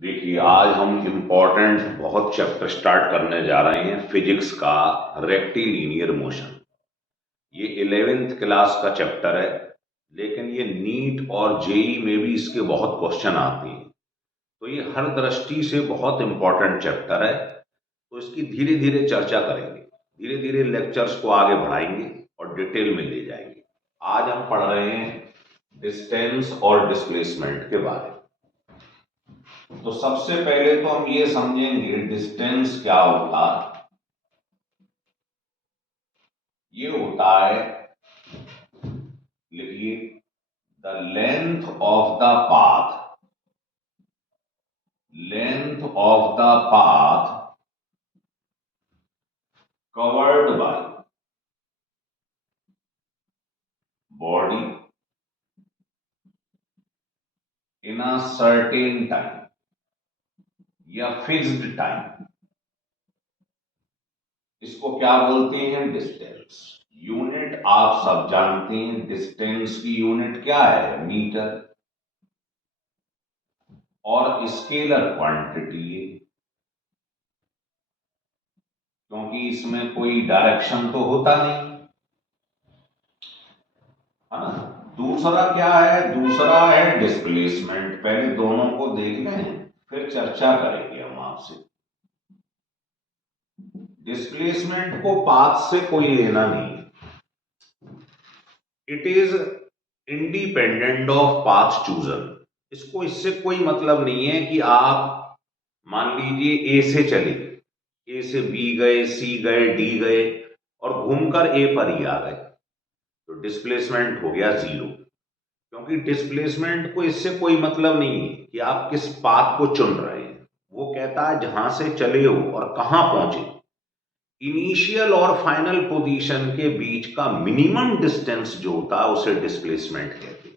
देखिए, आज हम इम्पोर्टेंट बहुत चैप्टर स्टार्ट करने जा रहे हैं फिजिक्स का, रेक्टिलिनियर मोशन। ये 11th क्लास का चैप्टर है, लेकिन ये नीट और जेई में भी इसके बहुत क्वेश्चन आते हैं। तो ये हर दृष्टि से बहुत इम्पोर्टेंट चैप्टर है, तो इसकी धीरे धीरे चर्चा करेंगे, धीरे धीरे लेक्चर्स को आगे बढ़ाएंगे और डिटेल में ले जाएंगे। आज हम पढ़ रहे हैं डिस्टेंस और डिस्प्लेसमेंट के बारे में। तो सबसे पहले तो हम ये समझेंगे डिस्टेंस क्या होता है। ये होता है, लिखिए, the length of the path, length of the path covered by body in a certain time या फिक्स्ड टाइम। इसको क्या बोलते हैं? डिस्टेंस। यूनिट आप सब जानते हैं, डिस्टेंस की यूनिट क्या है? मीटर। और स्केलर क्वांटिटी है, क्योंकि इसमें कोई डायरेक्शन तो होता नहीं, है ना। दूसरा क्या है? दूसरा है डिस्प्लेसमेंट। पहले दोनों को देख लें, फिर चर्चा करेंगे हम आपसे। डिस्प्लेसमेंट को पाथ से कोई लेना नहीं है, it is independent of path chooser. इसको इससे कोई मतलब नहीं है कि आप मान लीजिए ए से चले, ए से बी गए, सी गए, डी गए और घूमकर ए पर ही आ गए, तो डिस्प्लेसमेंट हो गया जीरो। क्योंकि डिस्प्लेसमेंट को इससे कोई मतलब नहीं है कि आप किस पाथ को चुन रहे हैं। वो कहता है जहां से चले हो और कहां पहुंचे, इनिशियल और फाइनल पोजीशन के बीच का मिनिमम डिस्टेंस जो होता है उसे डिस्प्लेसमेंट कहते हैं।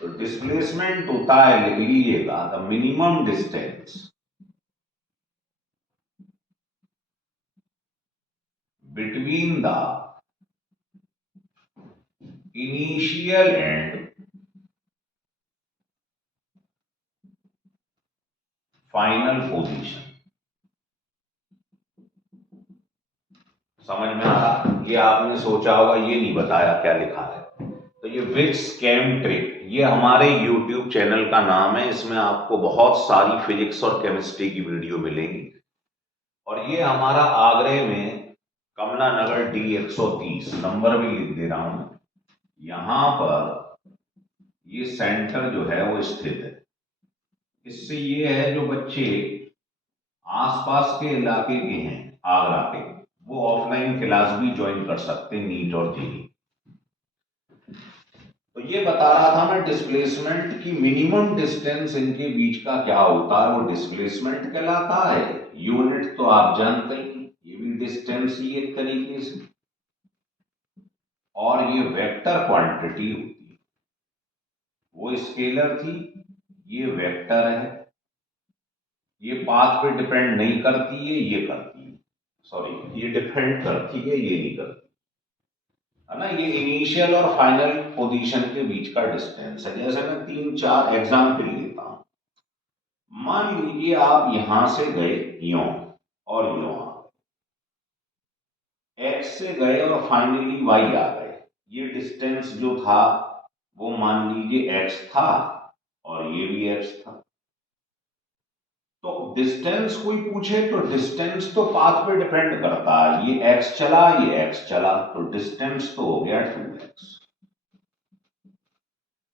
तो डिस्प्लेसमेंट होता है, लिख लीजिएगा, the minimum distance between the initial and final position. समझ में आ रहा? ये आपने सोचा होगा ये नहीं बताया क्या लिखा है। तो ये विट्स केम ट्रिक, ये हमारे YouTube चैनल का नाम है। इसमें आपको बहुत सारी फिजिक्स और केमिस्ट्री की वीडियो मिलेंगी। और ये हमारा आगरे में कमला नगर D130, नंबर भी लिख दे रहा हूं, यहां पर ये सेंटर जो है वो स्थित है। इससे ये है, जो बच्चे आसपास के इलाके के हैं आगरा के, वो ऑफलाइन क्लास भी ज्वाइन कर सकते हैं, नीट और जेईई। तो ये बता रहा था मैं, डिस्प्लेसमेंट की मिनिमम डिस्टेंस इनके बीच का क्या होता है, वो डिस्प्लेसमेंट कहलाता है। यूनिट तो आप जानते ही, ये भी डिस्टेंस ही एक तरीके से। और ये वेक्टर क्वांटिटी होती है, वो स्केलर थी, ये वेक्टर है। ये पाथ पे डिपेंड नहीं करती है, ये करती है, सॉरी, ये डिपेंड करती है, ये नहीं करती, है ना। ये इनिशियल और फाइनल पोजीशन के बीच का डिस्टेंस है। जैसे मैं 3-4 एग्जाम्पल लेता हूं। मान लीजिए आप यहां से गए यूं और यूं आ गए, एक्स से गए और फाइनली वाई आ गए। ये डिस्टेंस जो था वो मान लीजिए एक्स था और ये भी एक्स था। तो डिस्टेंस कोई पूछे तो डिस्टेंस तो पाथ पे डिपेंड करता है। ये एक्स चला, ये एक्स चला, तो डिस्टेंस तो हो गया 2x।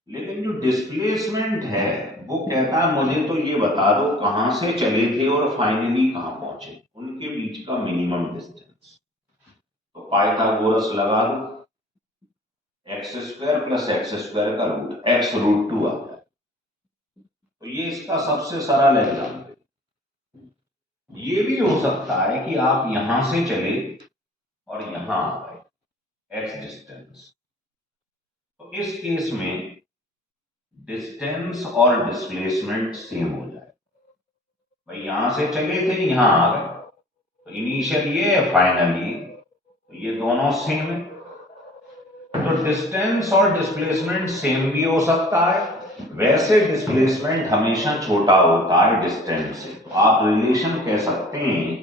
लेकिन जो डिस्प्लेसमेंट है वो कहता है मुझे तो ये बता दो कहां से चले थे और फाइनली कहां पहुंचे, उनके बीच का मिनिमम डिस्टेंस। तो पाइथागोरस लगा लो, x square plus x square का रूट, एक्स रूट 2 आता है। तो ये इसका सबसे सरल एग्जाम्पल। ये भी हो सकता है कि आप यहां से चले और यहां आ गए, एक्स डिस्टेंस। तो इस केस में डिस्टेंस और डिस्प्लेसमेंट सेम हो जाए। भाई यहां से चले थे, यहां आ गए, तो इनिशियल ये है, फाइनल ये, तो ये दोनों सेम है। तो डिस्टेंस और डिस्प्लेसमेंट सेम भी हो सकता है वैसे डिस्प्लेसमेंट हमेशा छोटा होता है डिस्टेंस से। तो आप रिलेशन कह सकते हैं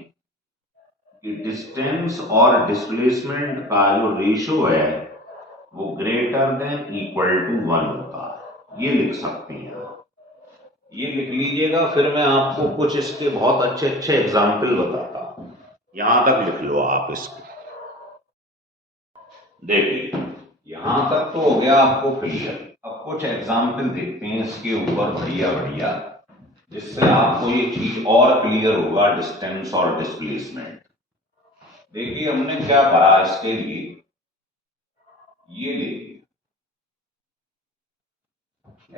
कि डिस्टेंस और डिस्प्लेसमेंट का जो रेशियो है वो ग्रेटर देन इक्वल टू 1 होता है। ये लिख सकते हैं आप, ये लिख लीजिएगा। फिर मैं आपको कुछ इसके बहुत अच्छे अच्छे एग्जाम्पल बताता हूं। यहां तक लिख लो आप इसके। देखिए यहां तक तो हो गया आपको क्लियर। अब कुछ एग्जाम्पल देखते हैं इसके ऊपर बढ़िया बढ़िया, जिससे आपको ये चीज और क्लियर होगा डिस्टेंस और डिस्प्लेसमेंट। देखिए हमने क्या करा इसके लिए, ये देखिए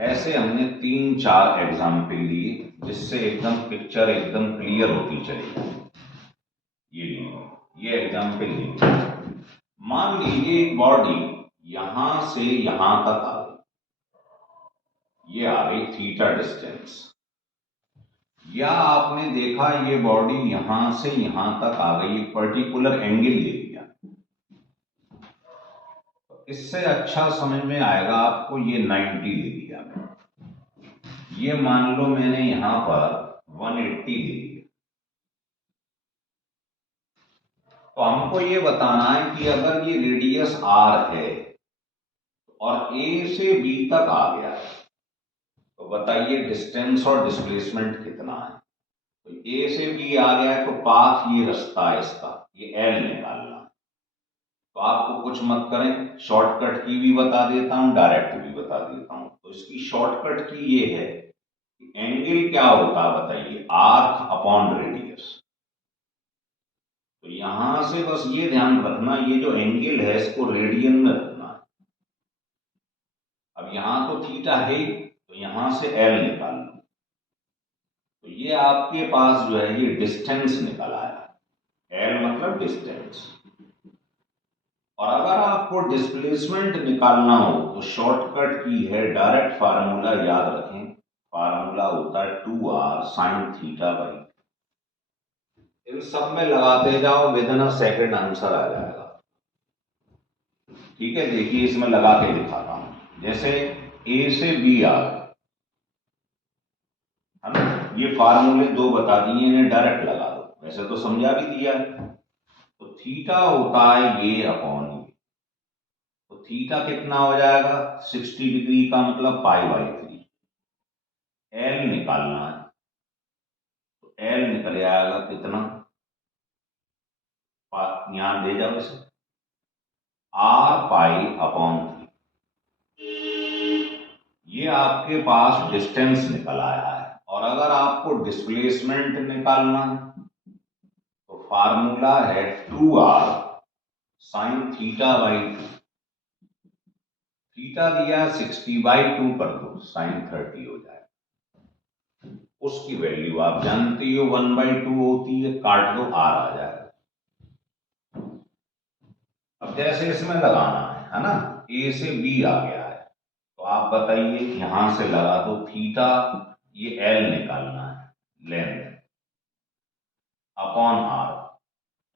ऐसे हमने 3-4 एग्जाम्पल लिए, जिससे एकदम पिक्चर एकदम क्लियर होती चलेगी। ये लीजिए, ये एग्जाम्पल लीजिए। मान लीजिए एक बॉडी यहां से यहां तक आ गई, ये आ गई थीटा डिस्टेंस। या आपने देखा ये बॉडी यहां से यहां तक आ गई, एक पर्टिकुलर एंगल ले लिया। इससे अच्छा समझ में आएगा आपको, ये 90 ले लिया मैंने, ये मान लो मैंने यहां पर 180 ले लिया। तो हमको ये बताना है कि अगर ये रेडियस r है और a से b तक आ गया है, तो बताइए डिस्टेंस और डिस्प्लेसमेंट कितना है। तो a से b आ गया है, तो पाथ ये रास्ता है इसका, ये l निकालना है। तो आपको कुछ मत करें, शॉर्टकट की भी बता देता हूं, डायरेक्ट भी बता देता हूं। तो इसकी शॉर्टकट की ये है कि एंगल क्या होता है बताइए, आर्क अपॉन रेडियस। तो यहां से बस ये ध्यान रखना, ये जो एंगल है इसको रेडियन में रखना है। अब यहां तो थीटा है, तो यहां से एल निकाल लो। तो ये आपके पास जो है ये डिस्टेंस निकल आया, एल मतलब डिस्टेंस। और अगर आपको डिस्प्लेसमेंट निकालना हो तो शॉर्टकट की है, डायरेक्ट फार्मूला याद रखें। फार्मूला होता है 2r साइन थीटा बाई। इन सब में लगाते जाओ, within a second answer आ जाएगा। ठीक है, देखिए इसमें लगा के दिखाता हूं। जैसे ए से बी आ गए, है ना, ये फार्मूले दो बता दिए, इन्हें डायरेक्ट लगा दो, वैसे तो समझा भी दिया है। तो थीटा होता है ये अपॉन ये। तो थीटा कितना हो जाएगा, 60 डिग्री का मतलब π/3। एल निकालना है, तो एल निकल आएगा कितना, यहां दे जाओ इसे, r π/3। ये आपके पास डिस्टेंस निकल आया है। और अगर आपको डिस्प्लेसमेंट निकालना है तो फार्मूला है 2r sine theta by 2। Theta दिया 60/2 कर दो, साइन 30 हो जाए। उसकी वैल्यू आप जानती हो 1/2 होती है, काट दो r आ जाए। अब जैसे इसमें लगाना है ना, a से b आ गया है, तो आप बताइए यहां से लगा दो थीटा, ये l निकालना है लेंथ अपॉन r।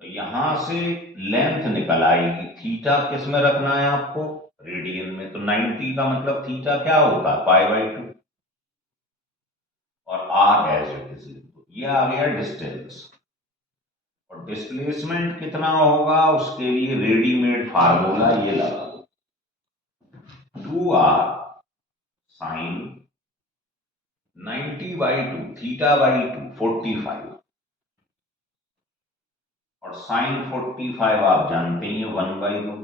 तो यहां से लेंथ निकल आएगी, थीटा किस में रखना है आपको, रेडियन में। तो 90 का मतलब थीटा क्या होगा, π/2, और r एज इट इज। ये आ गया डिस्टेंस। और डिस्प्लेसमेंट कितना होगा, उसके लिए रेडीमेड फार्मूला ये लगा दो, 2r साइन 90/2 थीटा/2 45। और साइन 45 आप जानते हैं 1/2।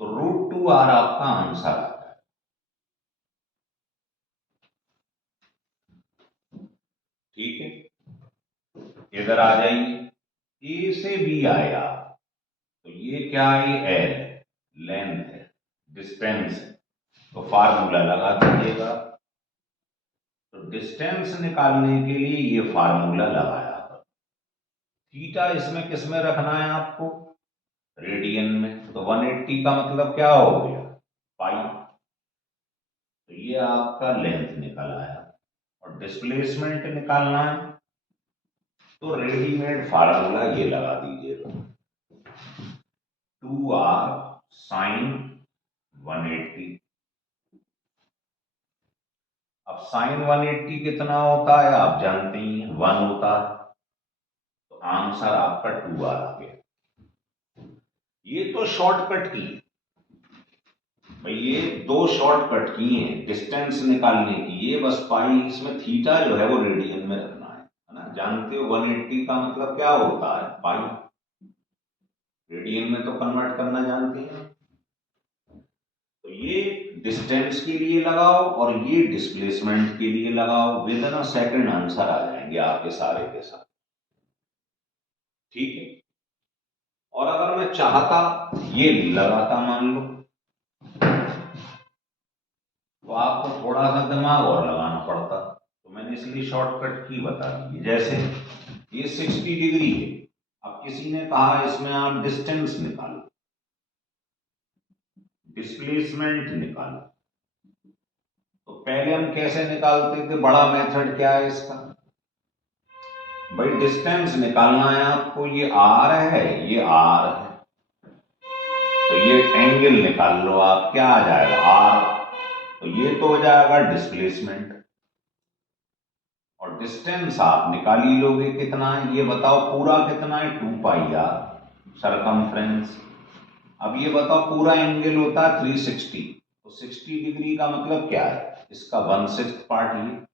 तो √2r आपका आंसर आता है। ठीक है, इधर आ जाइए, ए से बी आया, तो ये क्या है, एल लेंथ है, डिस्टेंस है। तो फार्मूला लगा दीजिएगा। तो डिस्टेंस निकालने के लिए ये फार्मूला लगाया। थीटा इसमें किस में रखना है आपको, रेडियन में। तो 180 का मतलब क्या हो गया, पाई। तो ये आपका लेंथ निकल आया। और डिस्प्लेसमेंट निकालना है तो रेडीमेड फार्मूला ये लगा दीजिएगा, 2r साइन 180 अब साइन 180 कितना होता है आप जानते ही हैं, 1 होता है, तो आंसर आपका 2 आ गया। ये तो शॉर्टकट की भाई, ये 2 शॉर्टकट की हैं डिस्टेंस निकालने की। ये बस पाई, इसमें थीटा जो है वो रेडियन में रखना है ना। जानते हो 180 का मतलब क्या होता है, पाई। रेडियन में तो कन्वर्ट करना जानते हैं। तो ये डिस्टेंस के लिए लगाओ और ये डिस्प्लेसमेंट के लिए लगाओ, within a second answer आ जाएंगे आपके सारे के साथ। ठीक है। और अगर मैं चाहता ये नहीं लगाता मान लो, तो आपको थोड़ा सा दिमाग और लगाना पड़ता। तो मैंने इसलिए शॉर्टकट की बता दी। जैसे ये 60 डिग्री है, अब किसी ने कहा इसमें आप डिस्टेंस निकालो, डिस्प्लेसमेंट निकालो, तो पहले हम कैसे निकालते थे, बड़ा मेथड क्या है इसका, भाई डिस्टेंस निकालना है आपको। ये आर है, ये आर है, तो ये एंगल निकाल लो आप, क्या आ जाएगा आर, तो ये तो हो जाएगा डिस्प्लेसमेंट। और डिस्टेंस आप निकाल ही लोगे कितना है, ये बताओ पूरा कितना है, 2 पाई आर सरकमफ्रेंस। अब ये बताओ पूरा एंगल होता है 360, तो 60 डिग्री का मतलब क्या है, इसका 1/6 पार्ट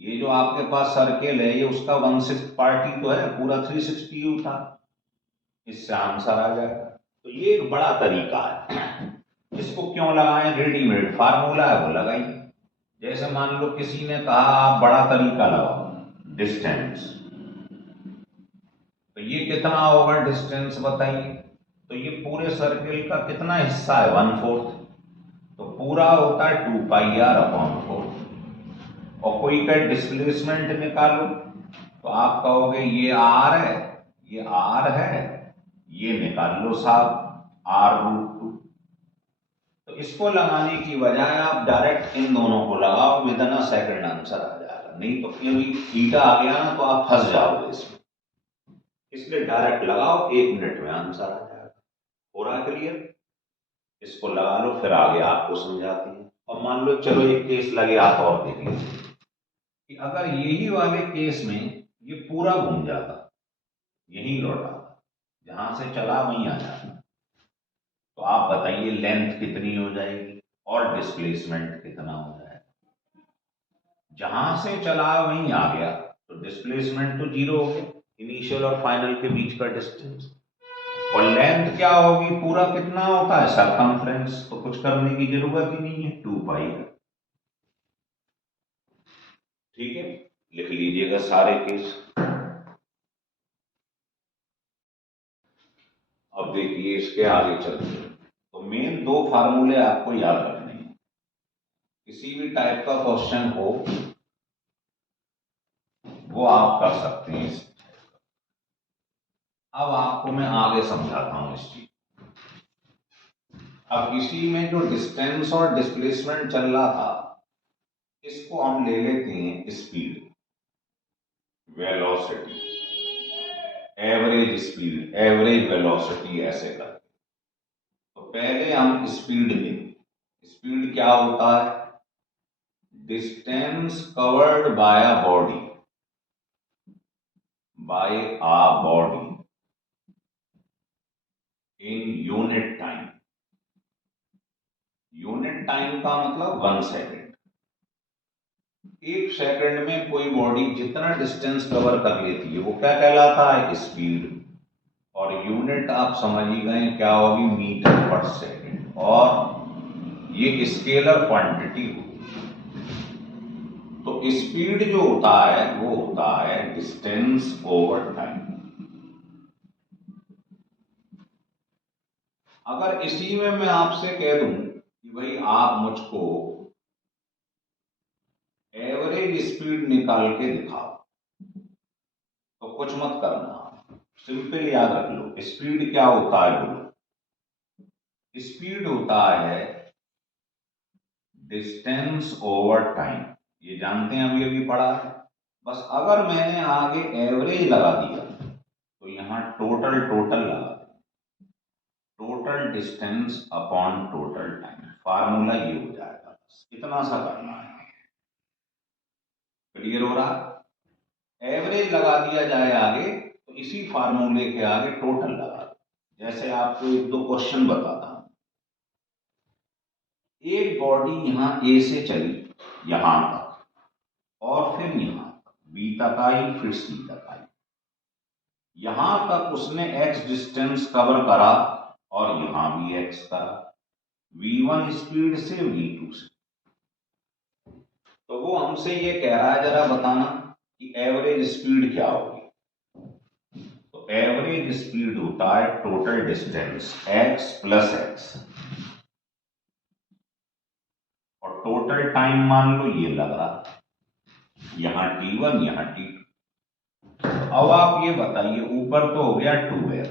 ये जो आपके पास सर्किल है, ये उसका 1/6 पार्ट ही तो है, पूरा 360 होता है। इससे आंसर आ जाएगा। तो ये एक बड़ा तरीका है। इसको क्यों लगाएं, रेडीमेड फार्मूला है वो लगाइए। जैसे मान लो किसी ने कहा आप बड़ा तरीका लगाओ, डिस्टेंस, तो ये कितना होगा डिस्टेंस बताइए। तो ये पूरे सर्किल का कितना हिस्सा है, 1/4, तो पूरा होता है 2 पाई आर अपॉन 4। और कोई का डिस्प्लेसमेंट निकालो, तो आप कहोगे ये आर है, ये आर है, ये निकाल लो साहब R√2। तो इसको लगाने की बजाय आप डायरेक्ट इन दोनों को लगाओ, within a second answer आ जाएगा। नहीं तो क्योंकि थीटा आ गया ना, तो आप फंस जाओगे इसमें। इसलिए डायरेक्ट लगाओ, 1 मिनट में आंसर आ जाएगा। हो रहा क्लियर? इसको लगा लो, फिर आगे आपको समझाते हैं। और मान लो चलो एक केस लगे आप और देख लीजिए कि अगर यही वाले केस में ये पूरा घूम जाता, यही लौटा, जहां से चला वहीं आ जाता, तो आप बताइए लेंथ कितनी हो जाएगी और डिस्प्लेसमेंट कितना हो जाएगा। जहां से चला वहीं आ गया, तो डिस्प्लेसमेंट तो 0 हो गया, इनिशियल और फाइनल के बीच का डिस्टेंस। और लेंथ क्या होगी, पूरा कितना होता है सरकमफ्रेंस, तो कुछ करने की जरूरत ही नहीं है, 2 पाई। ठीक है, लिख लीजिएगा सारे केस। अब देखिए इसके आगे चलते हैं। तो मेन 2 फार्मूले आपको याद रखने हैं। किसी भी टाइप का क्वेश्चन हो वो आप कर सकते हैं। अब आपको मैं आगे समझाता हूं इस चीज। अब इसी में जो डिस्टेंस और डिस्प्लेसमेंट चल रहा था, इसको हम ले लेते हैं speed, velocity, average speed, average velocity, ऐसे करते। तो पहले हम स्पीड लेंगे। स्पीड क्या होता है, distance covered by a body, by a body in unit time. Unit time का मतलब 1 सेकेंड। 1 सेकंड में कोई बॉडी जितना डिस्टेंस कवर कर लेती है वो क्या कहलाता है, स्पीड। और यूनिट आप समझ ही गए क्या होगी, मीटर पर सेकेंड। और ये स्केलर क्वांटिटी होगी। तो स्पीड जो होता है वो होता है डिस्टेंस ओवर टाइम। अगर इसी में मैं आपसे कह दूं कि भाई आप मुझको एवरेज स्पीड निकाल के दिखाओ, तो कुछ मत करना, सिंपल याद रख लो स्पीड क्या होता है बोलो। स्पीड होता है डिस्टेंस ओवर टाइम, ये जानते हैं, अभी अभी पढ़ा है। बस अगर मैंने आगे एवरेज लगा दिया तो यहां टोटल टोटल लगा दिया, total distance upon total time, formula ये हो जाएगा। बस इतना सा करना है। क्लियर हो रहा है? एवरेज लगा दिया जाए आगे तो इसी फार्मूले के आगे टोटल लगा दो। जैसे आपको एक दो क्वेश्चन बताता हूं। एक बॉडी यहां ए से चली यहां तक और फिर यहां तक बी तक आई, फिर सी तक आई। यहां तक उसने x डिस्टेंस कवर करा और यहां भी x करा, v1 स्पीड से v2 से। तो वो हमसे ये कह रहा है जरा बताना कि एवरेज स्पीड क्या होगी। तो एवरेज स्पीड होता है total distance x plus x और टोटल टाइम मान लो ये लग रहा, यहां t1 यहां t2। अब आप ये बताइए, ऊपर तो हो गया 2x,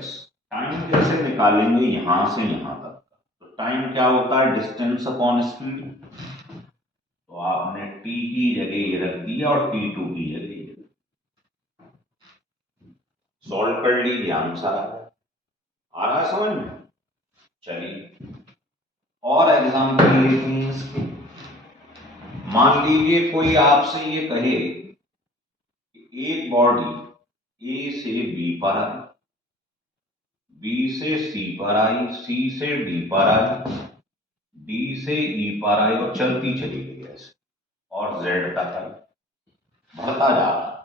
टाइम कैसे निकालेंगे यहां से यहां तक? तो टाइम क्या होता है? Distance upon speed. तो आपने t की जगह ये रख दिया और t2 की जगह ये, सॉल्व कर लीजिए, आंसर आ रहा है समझ में? चलिए और एग्जाम्पल लेते हैं इसके। मान लीजिए कोई आपसे ये कहे कि एक बॉडी ए से बी पर आई, बी से सी पर आई, सी से डी पर आई, डी से ई पर आई और चलती चली गई ऐसे और जेड तक आई, बढ़ता जा रहा है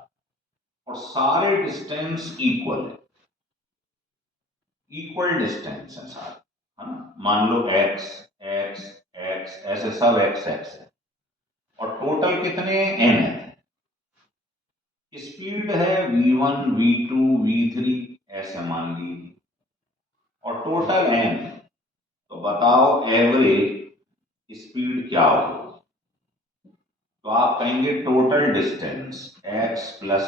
और सारे डिस्टेंस इक्वल है, इक्वल डिस्टेंस है सारे, है ना? मान लो x x x ऐसे सब x x है और टोटल कितने n है। स्पीड है v1 v2 v3 ऐसे मान लीजिए और टोटल n। तो बताओ एवरेज स्पीड क्या होगी? तो आप कहेंगे total distance x plus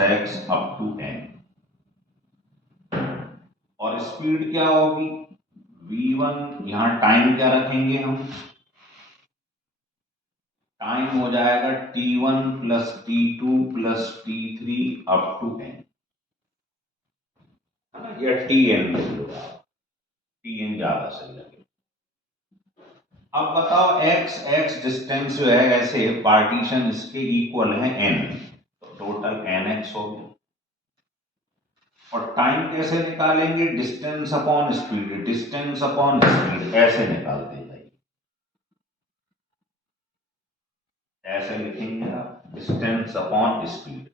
x up to n और स्पीड क्या होगी? v1, यहां टाइम क्या रखेंगे हम? टाइम हो जाएगा t1 plus t2 plus t3 up to n, है ना? या tn ले लो आप, tn ज्यादा सही लगे। अब बताओ x x डिस्टेंस जो है ऐसे पार्टीशन इसके इक्वल है n, तो टोटल nx हो गया। और टाइम कैसे निकालेंगे? Distance upon speed, distance upon speed ऐसे निकालते जाइए, ऐसे लिखेंगे आप, डिस्टेंस अपॉन स्पीड।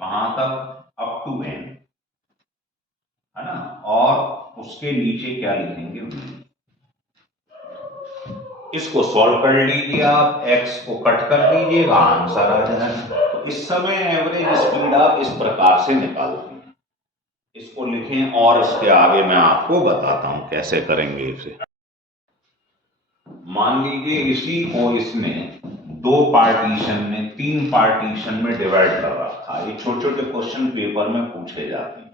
कहां तक? अप टू n, है ना? और उसके नीचे क्या लिखेंगे? इसको सॉल्व कर लीजिए आप, x को कट कर दीजिएगा, आंसर आ जाएगा। तो इस समय एवरेज स्पीड आप इस प्रकार से निकालते हैं। इसको लिखें और इसके आगे मैं आपको बताता हूं कैसे करेंगे इसे। मान लीजिए इसी को इसने दो पार्टीशन में, तीन पार्टीशन में डिवाइड कर रखा है। ये छोटे छोटे क्वेश्चन पेपर में पूछे जाते हैं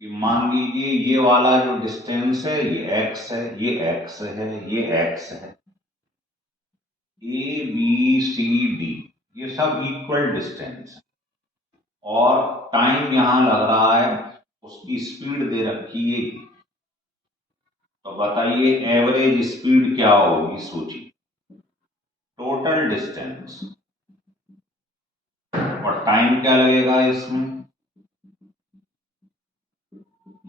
कि मान लीजिए ये वाला जो डिस्टेंस है ये x है, ये x है, ये x है, ए बी सी डी ये सब इक्वल डिस्टेंस है और टाइम यहां लग रहा है, उसकी स्पीड दे रखी है। तो बताइए एवरेज स्पीड क्या होगी? सोचिए, टोटल डिस्टेंस और टाइम क्या लगेगा इसमें?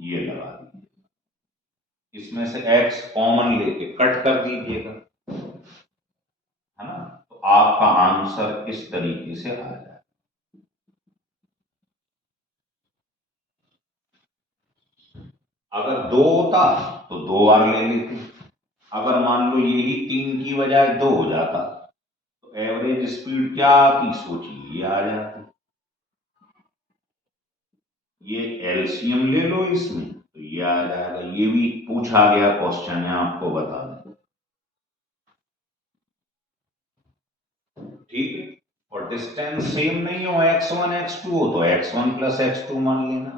ये लगा दीजिए, इसमें से x कॉमन लेके कट कर दीजिएगा, है ना? तो आपका आंसर इस तरीके से आ जाए। अगर दो होता तो दो बार ले लेते, अगर मान लो यही तीन की बजाय दो हो जाता तो एवरेज स्पीड क्या आती? सोचिए, ये आ जाती। ये एलसीएम ले लो इसमें तो ये आ जाएगा। ये भी पूछा गया क्वेश्चन है, आपको बता दें, ठीक है? और डिस्टेंस सेम नहीं हो, x1 x2 हो तो x1 प्लस x2 मान लेना।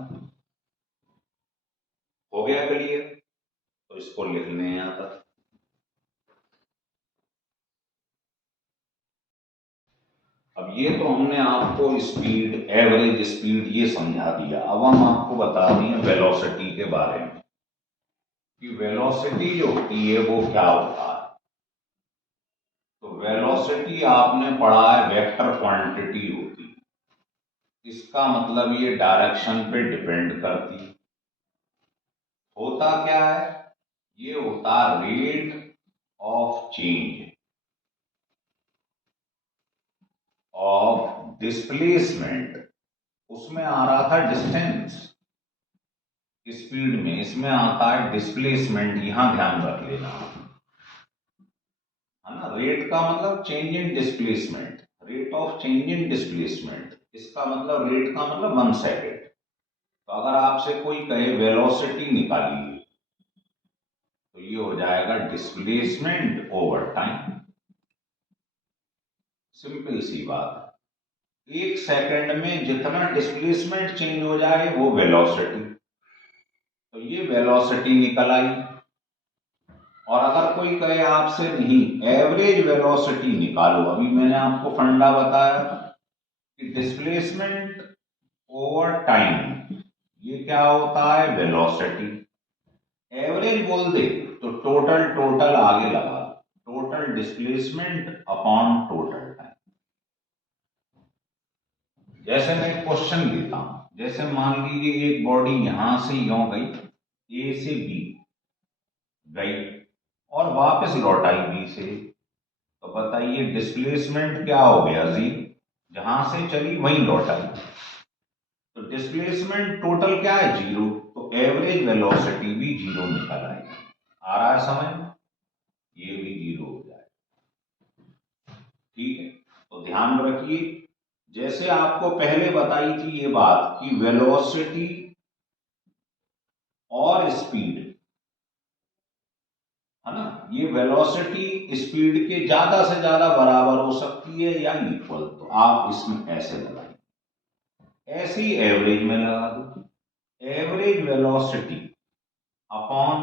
हो गया क्लियर? तो इसको लिखने हैं यहां तक। अब ये तो हमने आपको स्पीड, एवरेज स्पीड ये समझा दिया। अब हम आपको बता दें वेलोसिटी के बारे में कि वेलोसिटी जो होती है वो क्या होता है। तो वेलोसिटी आपने पढ़ा है वेक्टर क्वांटिटी होती है, इसका मतलब ये डायरेक्शन पे डिपेंड करती है। होता क्या है, ये होता rate of change of displacement. उसमें आ रहा था डिस्टेंस, स्पीड में इसमें आता है डिस्प्लेसमेंट, यहां ध्यान रख लेना है ना। रेट का मतलब change in displacement, rate of change in displacement, इसका मतलब रेट का मतलब 1 सेकेंड। तो अगर आपसे कोई कहे वेलोसिटी निकालिए तो ये हो जाएगा डिस्प्लेसमेंट ओवर टाइम। सिंपल सी बात है, 1 सेकेंड में जितना डिस्प्लेसमेंट चेंज हो जाए वो वेलोसिटी। तो ये वेलोसिटी निकल आई। और अगर कोई कहे आपसे नहीं एवरेज वेलोसिटी निकालो, अभी मैंने आपको फंडा बताया कि डिस्प्लेसमेंट ओवर टाइम ये क्या होता है, वेलोसिटी। एवरेज बोल दे तो टोटल टोटल आगे लगा, total displacement upon total time. जैसे मैं एक क्वेश्चन देता हूं, जैसे मान लीजिए एक बॉडी यहां से यूं गई, ए से बी गई और वापस लौट आई बी से, तो बताइए डिस्प्लेसमेंट क्या हो गया, जी जहां से चली वहीं लौट आई। तो डिस्प्लेसमेंट टोटल क्या है, 0। तो एवरेज वेलोसिटी भी 0 निकल आएगी। आ रहा है समझ, ये भी 0 हो जाए। ठीक है, तो ध्यान रखिए, जैसे आपको पहले बताई थी ये बात कि वेलोसिटी और स्पीड है ना, ये वेलोसिटी स्पीड के ज्यादा से ज्यादा बराबर हो सकती है या इक्वल। तो आप इसमें ऐसे लगाइए, ऐसे ही एवरेज में लगा दो, average velocity upon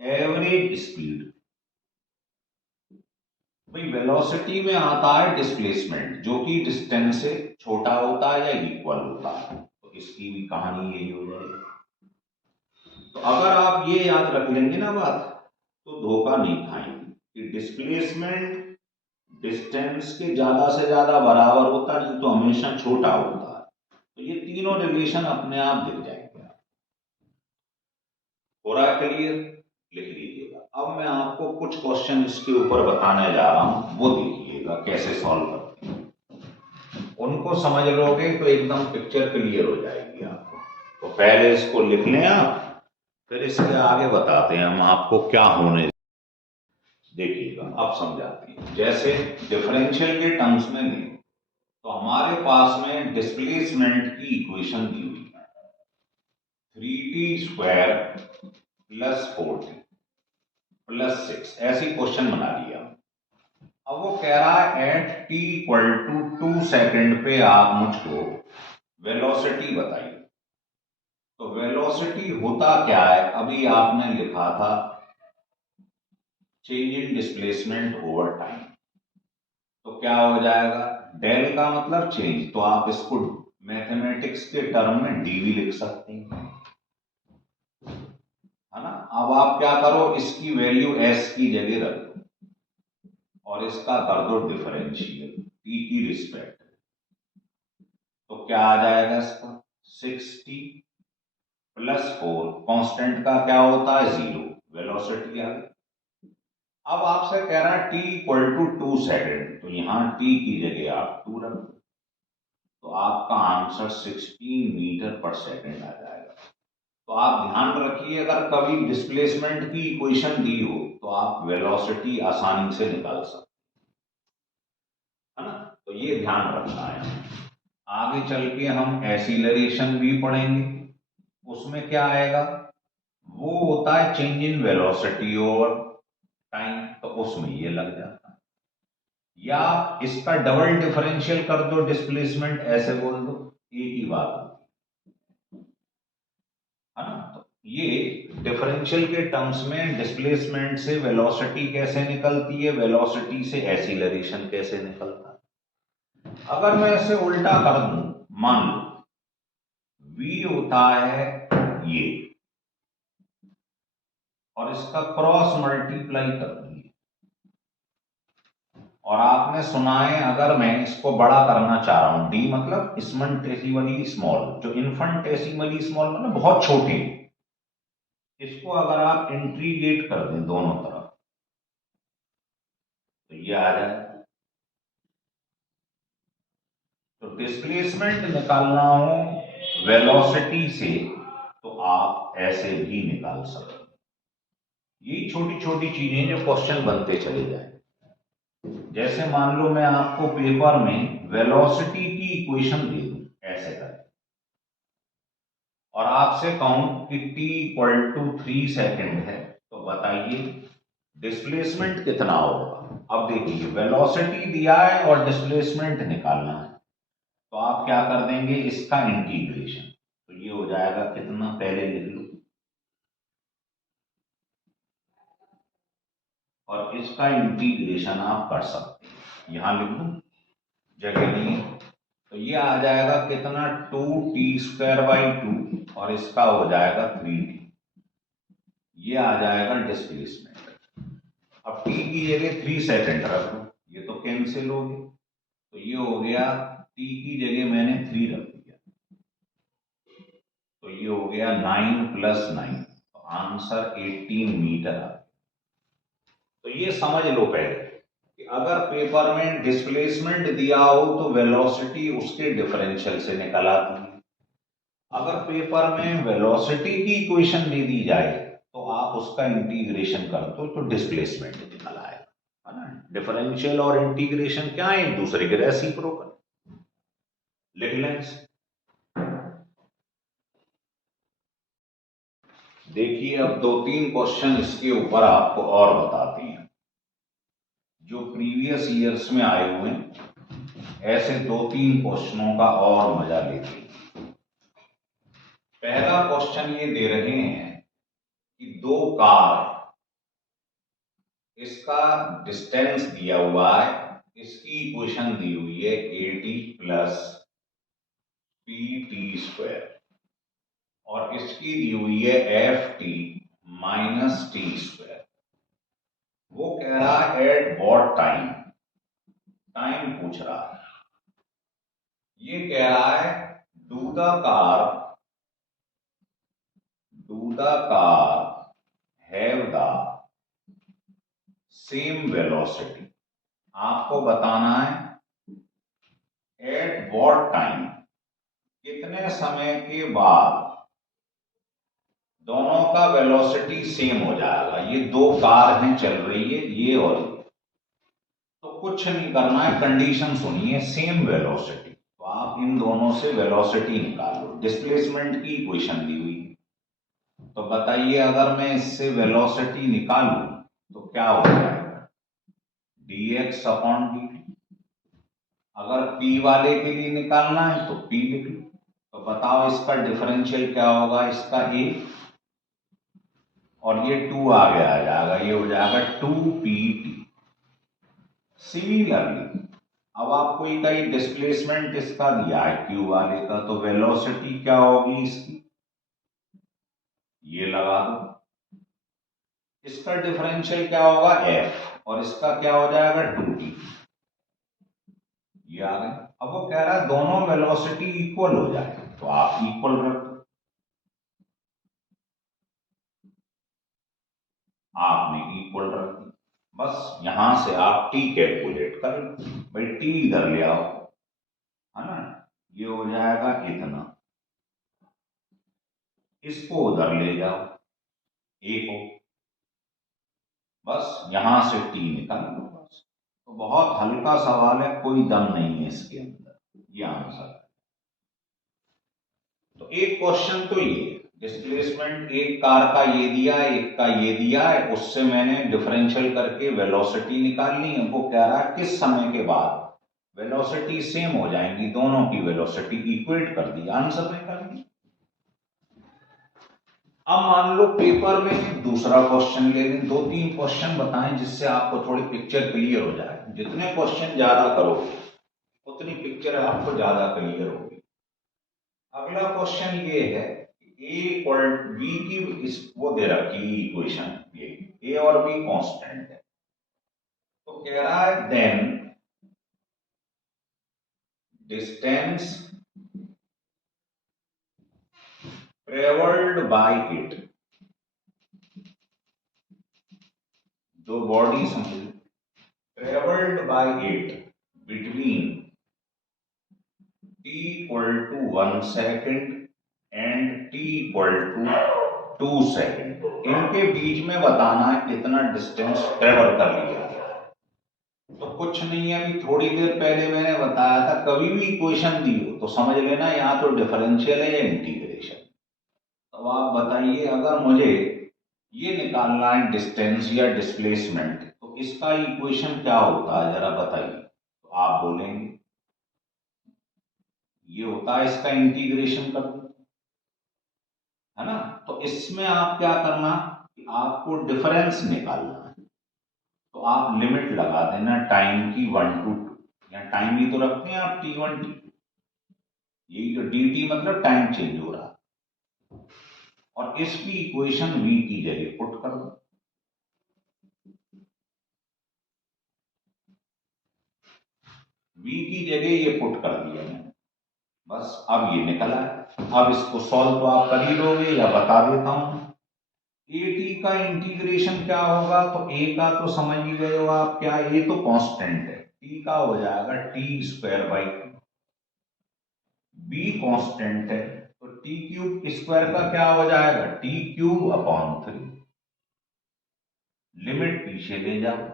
average speed. भाई वेलोसिटी में आता है डिस्प्लेसमेंट जो कि डिस्टेंस से छोटा होता है या इक्वल होता है, तो इसकी भी कहानी यही हो जाएगी। तो अगर आप ये याद रख लेंगे ना बात, तो धोखा नहीं खाएंगे कि डिस्प्लेसमेंट डिस्टेंस के ज्यादा से ज्यादा बराबर होता है, नहीं तो हमेशा छोटा होता है। तो ये तीनों रिलेशन अपने आप दिख जाएंगे। हो रहा है क्लियर, लिख लीजिएगा। अब मैं आपको कुछ क्वेश्चन इसके ऊपर बताने जा रहा हूं, वो देखिएगा कैसे सॉल्व करते हैं। उनको समझ लोगे तो एकदम पिक्चर क्लियर हो जाएगी आपको। तो पहले इसको लिख लें आप, फिर इसके आगे बताते हैं हम आपको क्या होने। देखिएगा अब समझाते हैं। जैसे डिफरेंशियल के टर्म्स में लें तो हमारे पास में डिस्प्लेसमेंट की इक्वेशन दी हुई है, 3t² + 4t + 6, ऐसी क्वेश्चन बना लिया। अब वो कह रहा है एट t = 2 सेकेंड पे आप मुझको वेलोसिटी बताइए। तो वेलोसिटी होता क्या है, अभी आपने लिखा था change in displacement over time. तो क्या हो जाएगा, डेल का मतलब चेंज, तो आप इसको मैथमेटिक्स के टर्म में डीवी लिख सकते हैं, है ना। अब आप क्या करो, इसकी वैल्यू एस की जगह रख दो और इसका कर दो डिफरेंशियल टी की रिस्पेक्ट। तो क्या आ जाएगा इसका 6t + 4, कांस्टेंट का क्या होता है 0, वेलोसिटी आ गई। अब आपसे कह रहा है t = 2 सेकेंड, तो यहां t की जगह आप 2 रख दो, तो आपका आंसर 16 मीटर पर सेकेंड आ जाएगा। तो आप ध्यान रखिए, अगर कभी डिस्प्लेसमेंट की इक्वेशन दी हो तो आप वेलोसिटी आसानी से निकाल सकते है ना। तो ये ध्यान रखना है। आगे चल के हम एक्सीलरेशन भी पढ़ेंगे, उसमें क्या आएगा, वो होता है change in velocity over time, तो उसमें ये लग जाता है। या इसका डबल डिफरेंशियल कर दो डिस्प्लेसमेंट, ऐसे बोल दो, एक ही बात है ना। तो ये डिफरेंशियल के टर्म्स में डिस्प्लेसमेंट से वेलोसिटी कैसे निकलती है, वेलोसिटी से एक्सीलरेशन कैसे निकलता है। अगर मैं इसे उल्टा कर दूं, मान लो v होता है ये और इसका क्रॉस मल्टीप्लाई कर दिए। और आपने सुना है, अगर मैं इसको बड़ा करना चाह रहा हूं, डी मतलब इन्फिनिटेसिमली स्मॉल, जो इन्फिनिटेसिमली स्मॉल मतलब बहुत छोटे, इसको अगर आप इंटीग्रेट कर दें दोनों तरफ तो ये आ जाए। तो डिस्प्लेसमेंट निकालना हो वेलोसिटी से तो आप ऐसे भी निकाल सकते हैं। ये छोटी छोटी चीजें जो क्वेश्चन बनते चले जाए। जैसे मान लो मैं आपको पेपर में वेलोसिटी की इक्वेशन दे दूं ऐसे करें, और आपसे कहूं कि t इक्वल टू 3 सेकेंड है, तो बताइए डिस्प्लेसमेंट कितना होगा। अब देखिए वेलोसिटी दिया है और डिस्प्लेसमेंट निकालना है, तो आप क्या कर देंगे, इसका इंटीग्रेशन, तो ये हो जाएगा कितना, पहले लिख लो, और इसका इंटीग्रेशन आप कर सकते हैं, यहां लिख दो जगह नहीं, तो ये आ जाएगा कितना, 2t² 2 और इसका हो जाएगा 3t, ये आ जाएगा डिस्प्लेसमेंट। अब t की जगह 3 सेकेंड रख दो, ये तो कैंसिल हो गया, तो ये हो गया t की जगह मैंने 3 रख दिया, तो ये हो गया 9 + 9, तो आंसर 18 मीटर आ गया। तो ये समझ लो पहले कि अगर पेपर में डिस्प्लेसमेंट दिया हो तो वेलोसिटी उसके डिफरेंशियल से निकल आती है। अगर पेपर में वेलोसिटी की इक्वेशन दे दी जाए तो आप उसका इंटीग्रेशन कर दो तो डिस्प्लेसमेंट निकल आएगा, है ना। डिफरेंशियल और इंटीग्रेशन क्या है, एक दूसरे के रेसिप्रोकल, लिख लें। देखिए अब 2-3 क्वेश्चन इसके ऊपर आपको और बताते हैं जो प्रीवियस ईयर्स में आए हुए हैं। ऐसे 2-3 क्वेश्चनों का और मजा लेते हैं। पहला क्वेश्चन ये दे रहे हैं कि 2 कार, इसका डिस्टेंस दिया हुआ है, इसकी इक्वेशन दी हुई है AT + PT², और इसकी दी हुई है FT - T²। वो कह रहा है एट व्हाट टाइम, टाइम पूछ रहा है। ये कह रहा है do the car have the same velocity. आपको बताना है एट व्हाट टाइम, कितने समय के बाद दोनों का वेलोसिटी सेम हो जाएगा। ये 2 कार हैं, चल रही है ये और ये, तो कुछ नहीं करना है, कंडीशन सुनिए, सेम वेलोसिटी, तो आप इन दोनों से वेलोसिटी निकाल लो। डिस्प्लेसमेंट की इक्वेशन दी हुई, तो बताइए अगर मैं इससे वेलोसिटी निकालूं तो क्या हो जाएगा, dx/dt। अगर p वाले के लिए निकालना है तो p लिख लो, तो बताओ इसका डिफरेंशियल क्या होगा, इसका a, और ये 2 आगे आ जाएगा, ये हो जाएगा 2pt। सिमिलरली अब आपको कई डिस्प्लेसमेंट इसका दिया है q वाले का, तो वेलोसिटी क्या होगी इसकी, ये लगा दो, इसका डिफरेंशियल क्या होगा f, और इसका क्या हो जाएगा 2t, ये आ गए। अब वो कह रहा है दोनों वेलोसिटी इक्वल हो जाए, तो आप इक्वल रख दो, आपने इक्वल रख दी, बस यहां से आप t कैलकुलेट कर लो, भाई t इधर ले आओ, है ना, ये हो जाएगा इतना, इसको उधर ले जाओ a को, बस यहां से t निकाल लो, बस। तो बहुत हल्का सवाल है, कोई दम नहीं है इसके अंदर, ये आंसर। तो एक क्वेश्चन तो ये डिस्प्लेसमेंट, एक कार का ये दिया, एक का ये दिया है, उससे मैंने डिफरेंशियल करके वेलोसिटी निकालनी है। वो कह रहा है किस समय के बाद वेलोसिटी सेम हो जाएंगी, दोनों की वेलोसिटी इक्वेट कर दी, आंसर निकाल दी। अब मान लो पेपर में दूसरा क्वेश्चन ले लें, 2-3 क्वेश्चन बताएं जिससे आपको थोड़ी पिक्चर क्लियर हो जाए। जितने क्वेश्चन ज्यादा करोगे उतनी पिक्चर आपको ज्यादा क्लियर होगी। अगला क्वेश्चन ये है, a = b की वो दे रखी इक्वेशन, और बी कांस्टेंट है। तो कह रहा है then distance travelled by it, जो बॉडी समझ, travelled by it between t equal to 1 second and t equal to 2 second, इनके बीच में बताना है कितना डिस्टेंस ट्रेवल कर लिया। तो कुछ नहीं है, अभी थोड़ी देर पहले मैंने बताया था, कभी भी इक्वेशन दी हो तो समझ लेना यहाँ तो डिफरेंशियल है या इंटीग्रेशन। तो आप बताइए, अगर मुझे ये निकालना है डिस्टेंस या डिस्प्लेसमेंट, तो इसका इक्वेशन क्या होता है जरा बताइए। तो आप बोलेंगे ये होता है इसका इंटीग्रेशन कर दो, है ना। तो इसमें आप क्या करना कि आपको डिफरेंस निकालना है, तो आप लिमिट लगा देना टाइम की 1 to 2, या टाइम ही तो रखते हैं आप t1 t2, यही जो dt मतलब टाइम चेंज हो रहा है। और इसकी इक्वेशन v की जगह पुट कर दो, v की जगह ये पुट कर दिया मैंने, बस अब ये निकला है। अब इसको सॉल्व तो आप कर ही लोगे या बता देता हूं। ए टी का इंटीग्रेशन क्या होगा, तो ए का तो समझ ही गए हो आप, क्या ए तो कांस्टेंट है, टी का हो जाएगा T square by two, be constant है तो टी क्यूब स्क्वायर का क्या हो जाएगा, टी क्यूब अपॉन 3। लिमिट पीछे ले जाओ,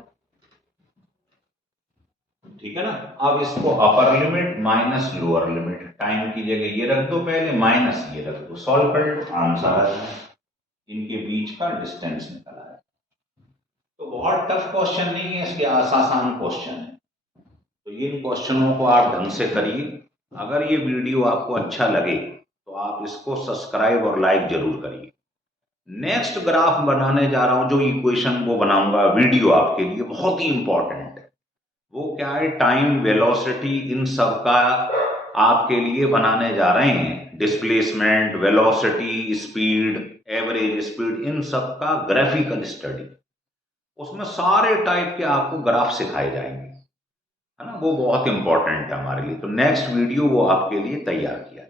ठीक है ना। अब इसको upper limit minus lower limit, time की जगह ये रख दो पहले, माइनस ये रख दो, सॉल्व कर लो, आंसर आ जाए। इनके बीच का डिस्टेंस निकला है। तो बहुत टफ क्वेश्चन नहीं है, इसके आसान क्वेश्चन है। तो इन क्वेश्चनों को आप ढंग से करिए। अगर ये वीडियो आपको अच्छा लगे तो आप इसको सब्सक्राइब और लाइक जरूर करिए। नेक्स्ट ग्राफ बनाने जा रहा हूं, जो इक्वेशन वो बनाऊंगा वीडियो आपके लिए बहुत ही इंपॉर्टेंट है। वो क्या है, टाइम, वेलोसिटी, इन सब का आपके लिए बनाने जा रहे हैं। Displacement, velocity, speed, average speed, इन सब का ग्राफिकल स्टडी, उसमें सारे टाइप के आपको ग्राफ सिखाए जाएंगे, है ना। वो बहुत इंपॉर्टेंट है हमारे लिए। तो नेक्स्ट वीडियो वो आपके लिए तैयार किया